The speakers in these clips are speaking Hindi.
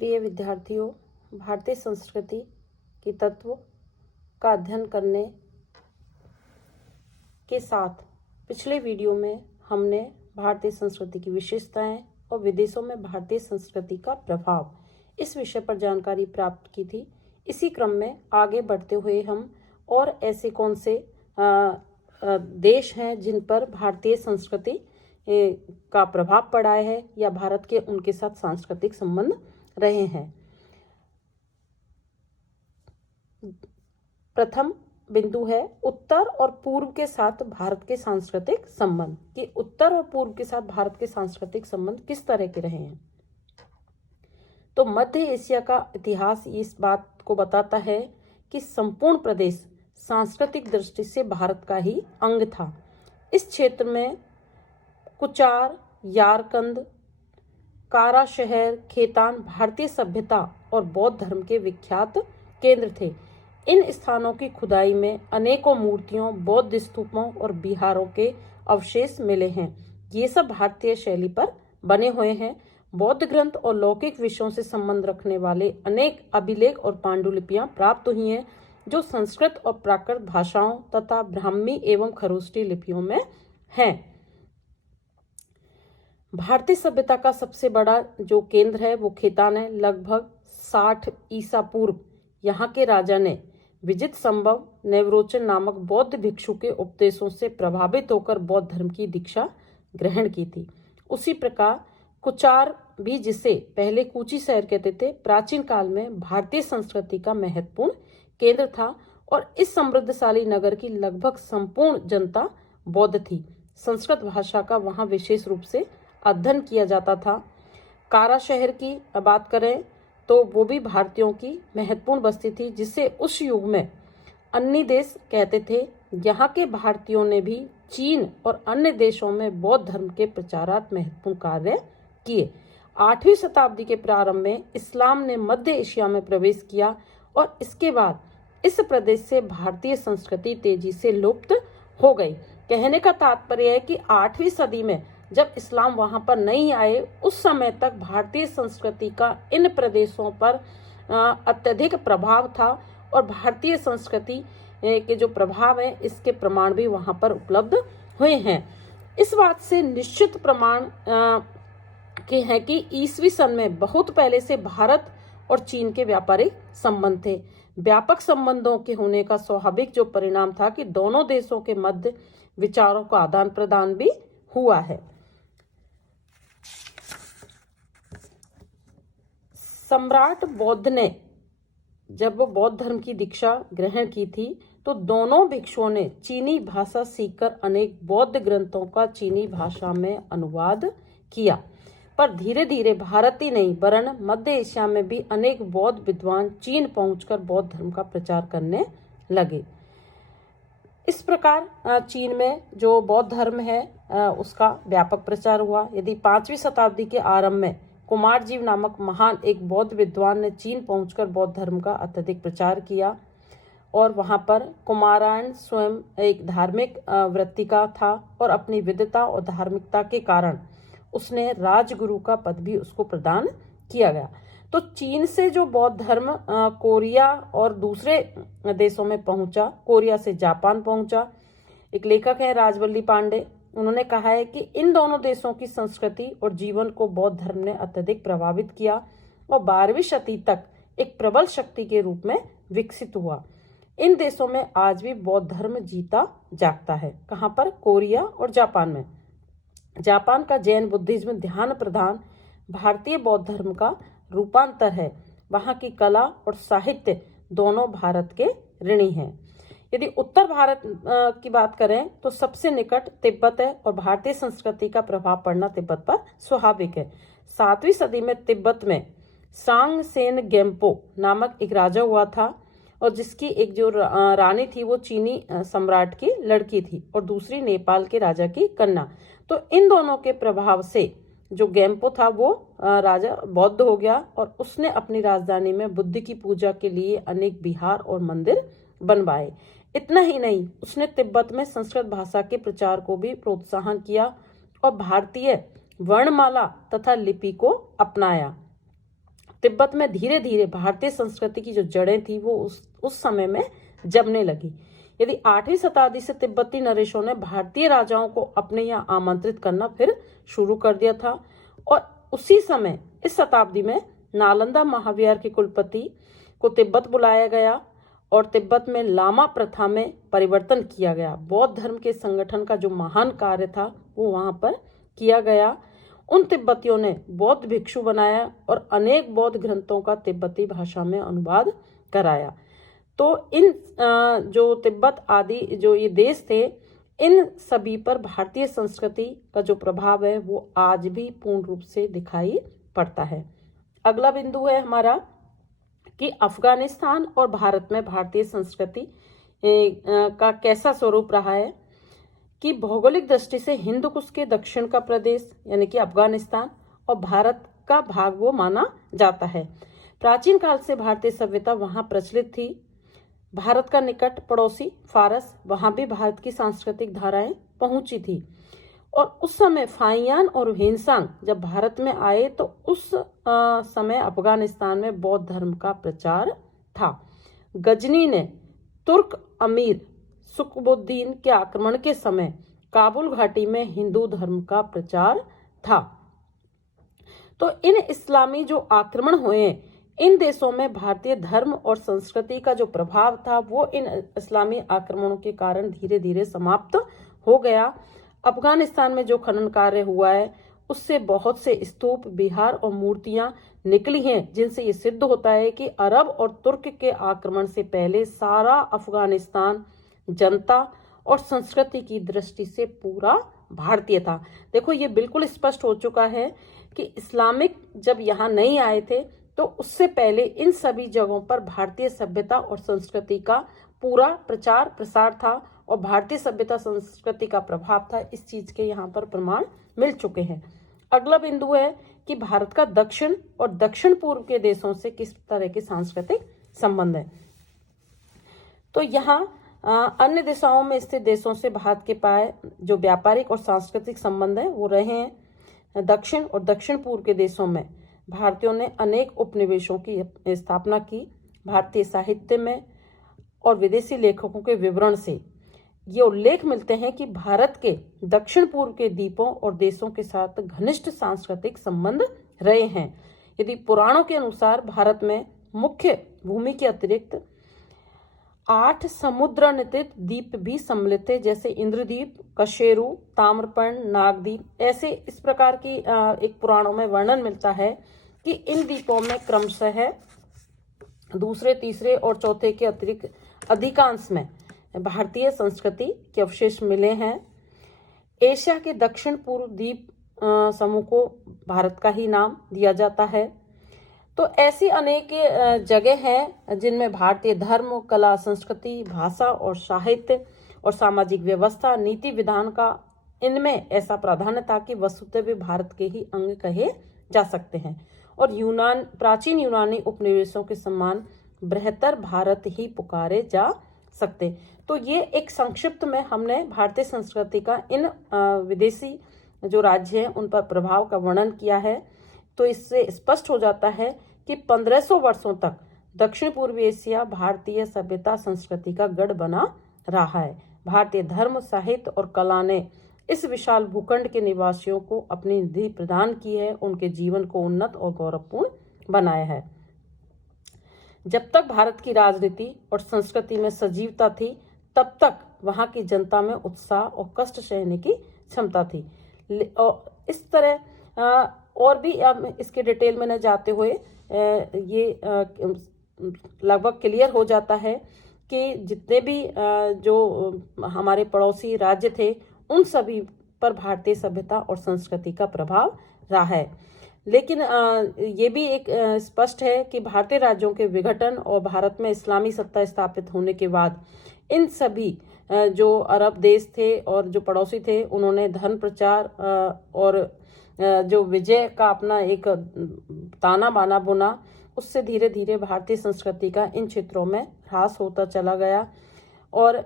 प्रिय विद्यार्थियों, भारतीय संस्कृति के तत्व का अध्ययन करने के साथ पिछले वीडियो में हमने भारतीय संस्कृति की विशेषताएं और विदेशों में भारतीय संस्कृति का प्रभाव इस विषय पर जानकारी प्राप्त की थी। इसी क्रम में आगे बढ़ते हुए हम और ऐसे कौन से देश हैं जिन पर भारतीय संस्कृति का प्रभाव पड़ा है या भारत के उनके साथ सांस्कृतिक संबंध रहे हैं। प्रथम बिंदु है उत्तर और पूर्व के साथ भारत के सांस्कृतिक संबंध कि उत्तर और पूर्व के साथ भारत के सांस्कृतिक संबंध किस तरह के रहे हैं। तो मध्य एशिया का इतिहास इस बात को बताता है कि संपूर्ण प्रदेश सांस्कृतिक दृष्टि से भारत का ही अंग था। इस क्षेत्र में कुचार, यारकंद, कारा शहर, खेतान भारतीय सभ्यता और बौद्ध धर्म के विख्यात केंद्र थे। इन स्थानों की खुदाई में अनेकों मूर्तियों, बौद्ध स्तूपों और विहारों के अवशेष मिले हैं। ये सब भारतीय शैली पर बने हुए हैं। बौद्ध ग्रंथ और लौकिक विषयों से संबंध रखने वाले अनेक अभिलेख और पांडुलिपियां प्राप्त हुई हैं, जो संस्कृत और प्राकृत भाषाओं तथा ब्राह्मी एवं खरोष्टी लिपियों में हैं। भारतीय सभ्यता का सबसे बड़ा जो केंद्र है वो खेतान है। लगभग 60 ईसा पूर्व यहाँ के राजा ने विजित संभव नेवरोचन नामक बौद्ध भिक्षु के उपदेशों से प्रभावित होकर बौद्ध धर्म की दीक्षा ग्रहण की थी। उसी प्रकार कुचार भी, जिसे पहले कूची शहर कहते थे, प्राचीन काल में भारतीय संस्कृति का महत्वपूर्ण केंद्र था और इस समृद्धशाली नगर की लगभग संपूर्ण जनता बौद्ध थी। संस्कृत भाषा का वहां विशेष रूप से अध्ययन किया जाता था। कारा शहर की बात करें तो वो भी भारतीयों की महत्वपूर्ण बस्ती थी, जिसे उस युग में अन्य देश कहते थे। यहाँ के भारतीयों ने भी चीन और अन्य देशों में बौद्ध धर्म के प्रचारार्थ महत्वपूर्ण कार्य किए। 8वीं शताब्दी के प्रारंभ में इस्लाम ने मध्य एशिया में प्रवेश किया और इसके बाद इस प्रदेश से भारतीय संस्कृति तेजी से लुप्त हो गई। कहने का तात्पर्य है कि 8वीं सदी में जब इस्लाम वहां पर नहीं आए, उस समय तक भारतीय संस्कृति का इन प्रदेशों पर अत्यधिक प्रभाव था और भारतीय संस्कृति के जो प्रभाव है इसके प्रमाण भी वहां पर उपलब्ध हुए हैं। इस बात से निश्चित प्रमाण के हैं कि ईसवी सन में बहुत पहले से भारत और चीन के व्यापारिक संबंध थे। व्यापक संबंधों के होने का स्वाभाविक जो परिणाम था कि दोनों देशों के मध्य विचारों का आदान प्रदान भी हुआ है। सम्राट बौद्ध ने जब बौद्ध धर्म की दीक्षा ग्रहण की थी तो दोनों भिक्षुओं ने चीनी भाषा सीखकर अनेक बौद्ध ग्रंथों का चीनी भाषा में अनुवाद किया। पर धीरे धीरे भारत ही नहीं वरन मध्य एशिया में भी अनेक बौद्ध विद्वान चीन पहुंचकर बौद्ध धर्म का प्रचार करने लगे। इस प्रकार चीन में जो बौद्ध धर्म है उसका व्यापक प्रचार हुआ। यदि 5वीं शताब्दी के आरंभ में कुमारजीव नामक महान एक बौद्ध विद्वान ने चीन पहुंचकर बौद्ध धर्म का अत्यधिक प्रचार किया और वहां पर कुमारायण स्वयं एक धार्मिक वृत्ति का था और अपनी विद्वता और धार्मिकता के कारण उसने राजगुरु का पद भी उसको प्रदान किया गया। तो चीन से जो बौद्ध धर्म कोरिया और दूसरे देशों में पहुंचा, कोरिया से जापान पहुंचा। एक लेखक है राजवल्ली पांडे, उन्होंने कहा है कि इन दोनों देशों की संस्कृति और जीवन को बौद्ध धर्म ने अत्यधिक प्रभावित किया और 12वीं शताब्दी तक एक प्रबल शक्ति के रूप में विकसित हुआ। इन देशों में आज भी बौद्ध धर्म जीता जागता है। कहाँ पर? कोरिया और जापान में। जापान का जैन बुद्धिज्म ध्यान प्रधान भारतीय बौद्ध धर्म का रूपांतर है। वहाँ की कला और साहित्य दोनों भारत के ऋणी हैं। यदि उत्तर भारत की बात करें तो सबसे निकट तिब्बत है और भारतीय संस्कृति का प्रभाव पड़ना तिब्बत पर स्वाभाविक है। 7वीं सदी में तिब्बत में सांग सेन गेम्पो नामक एक राजा हुआ था और जिसकी एक जो रानी थी वो चीनी सम्राट की लड़की थी और दूसरी नेपाल के राजा की कन्या। तो इन दोनों के प्रभाव से जो गेम्पो था वो राजा बौद्ध हो गया और उसने अपनी राजधानी में बुद्ध की पूजा के लिए अनेक विहार और मंदिर बनवाए। इतना ही नहीं, उसने तिब्बत में संस्कृत भाषा के प्रचार को भी प्रोत्साहन किया और भारतीय वर्णमाला तथा लिपि को अपनाया। तिब्बत में धीरे धीरे भारतीय संस्कृति की जो जड़ें थी वो उस समय में जमने लगी। यदि 8वीं शताब्दी से तिब्बती नरेशों ने भारतीय राजाओं को अपने यहाँ आमंत्रित करना फिर शुरू कर दिया था, और उसी समय इस शताब्दी में नालंदा महाविहार के कुलपति को तिब्बत बुलाया गया और तिब्बत में लामा प्रथा में परिवर्तन किया गया। बौद्ध धर्म के संगठन का जो महान कार्य था वो वहां पर किया गया। उन तिब्बतियों ने बौद्ध भिक्षु बनाया और अनेक बौद्ध ग्रंथों का तिब्बती भाषा में अनुवाद कराया। तो इन जो तिब्बत आदि जो ये देश थे, इन सभी पर भारतीय संस्कृति का जो प्रभाव है वो आज भी पूर्ण रूप से दिखाई पड़ता है। अगला बिंदु है हमारा कि अफगानिस्तान और भारत में भारतीय संस्कृति का कैसा स्वरूप रहा है। कि भौगोलिक दृष्टि से हिंद कुश के दक्षिण का प्रदेश यानी कि अफगानिस्तान और भारत का भाग वो माना जाता है। प्राचीन काल से भारतीय सभ्यता वहां प्रचलित थी। भारत का निकट पड़ोसी फारस, वहां भी भारत की सांस्कृतिक धाराएं पहुंची थी। और उस समय फाहियान और हेनसांग जब भारत में आए तो उस समय अफगानिस्तान में बौद्ध धर्म का प्रचार था। गजनी ने तुर्क अमीर सुकबुद्दीन के आक्रमण के समय काबुल घाटी में हिंदू धर्म का प्रचार था। तो इन इस्लामी जो आक्रमण हुए, इन देशों में भारतीय धर्म और संस्कृति का जो प्रभाव था वो इन इस्लामी आक्रमणों के कारण धीरे धीरे समाप्त हो गया। अफगानिस्तान में जो खनन कार्य हुआ है उससे बहुत से स्तूप, विहार और मूर्तियां निकली हैं, जिनसे ये सिद्ध होता है कि अरब और तुर्क के आक्रमण से पहले सारा अफगानिस्तान जनता और संस्कृति की दृष्टि से पूरा भारतीय था। देखो ये बिल्कुल स्पष्ट हो चुका है कि इस्लामिक जब यहाँ नहीं आए थे तो उससे पहले इन सभी जगहों पर भारतीय सभ्यता और संस्कृति का पूरा प्रचार प्रसार था और भारतीय सभ्यता संस्कृति का प्रभाव था। इस चीज के यहाँ पर प्रमाण मिल चुके हैं। अगला बिंदु है कि भारत का दक्षिण और दक्षिण पूर्व के देशों से किस तरह के सांस्कृतिक संबंध है। तो यहाँ अन्य दिशाओं में स्थित देशों से भारत के पाए जो व्यापारिक और सांस्कृतिक संबंध है वो रहे हैं। दक्षिण और दक्षिण पूर्व के देशों में भारतीयों ने अनेक उपनिवेशों की स्थापना की। भारतीय साहित्य में और विदेशी लेखकों के विवरण से ये उल्लेख मिलते हैं कि भारत के दक्षिण पूर्व के द्वीपों और देशों के साथ घनिष्ठ सांस्कृतिक संबंध रहे हैं। यदि पुराणों के अनुसार भारत में मुख्य भूमि के अतिरिक्त 8 समुद्रनितित द्वीप भी सम्मिलित थे, जैसे इंद्रद्वीप, कशेरु, ताम्रपर्ण, नागद्वीप। ऐसे इस प्रकार की एक पुराणों में वर्णन मिलता है कि इन द्वीपों में क्रमशः दूसरे, तीसरे और चौथे के अतिरिक्त अधिकांश में भारतीय संस्कृति के अवशेष मिले हैं। एशिया के दक्षिण पूर्व द्वीप समूह को भारत का ही नाम दिया जाता है। तो ऐसी अनेक जगह हैं जिनमें भारतीय धर्म, कला, संस्कृति, भाषा और साहित्य और सामाजिक व्यवस्था, नीति विधान का इनमें ऐसा प्राधान्य था कि वस्तुतः वे भारत के ही अंग कहे जा सकते हैं। और प्राचीन यूनानी उपनिवेशों के समान बृहत्तर भारत ही पुकारे जा सकते। तो ये एक संक्षिप्त में हमने भारतीय संस्कृति का इन विदेशी जो राज्य हैं उन पर प्रभाव का वर्णन किया है। तो इससे स्पष्ट हो जाता है कि 1500 वर्षों तक दक्षिण पूर्वी एशिया भारतीय सभ्यता संस्कृति का गढ़ बना रहा है। भारतीय धर्म, साहित्य और कला ने इस विशाल भूखंड के निवासियों को अपनी निधि प्रदान की है, उनके जीवन को उन्नत और गौरवपूर्ण बनाया है। जब तक भारत की राजनीति और संस्कृति में सजीवता थी तब तक वहां की जनता में उत्साह और कष्ट सहने की क्षमता थी। और इस तरह और भी इसके डिटेल में न जाते हुए ये लगभग क्लियर हो जाता है कि जितने भी जो हमारे पड़ोसी राज्य थे उन सभी पर भारतीय सभ्यता और संस्कृति का प्रभाव रहा है। लेकिन ये भी एक स्पष्ट है कि भारतीय राज्यों के विघटन और भारत में इस्लामी सत्ता स्थापित होने के बाद इन सभी जो अरब देश थे और जो पड़ोसी थे उन्होंने धर्म प्रचार और जो विजय का अपना एक ताना बाना बुना, उससे धीरे धीरे भारतीय संस्कृति का इन क्षेत्रों में ह्रास होता चला गया। और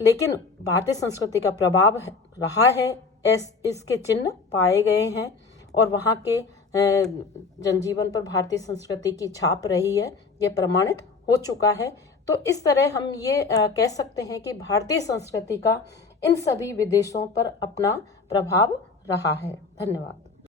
लेकिन भारतीय संस्कृति का प्रभाव रहा है, इसके चिन्ह पाए गए हैं और वहाँ के जनजीवन पर भारतीय संस्कृति की छाप रही है, ये प्रमाणित हो चुका है। तो इस तरह हम ये कह सकते हैं कि भारतीय संस्कृति का इन सभी विदेशों पर अपना प्रभाव रहा है। धन्यवाद।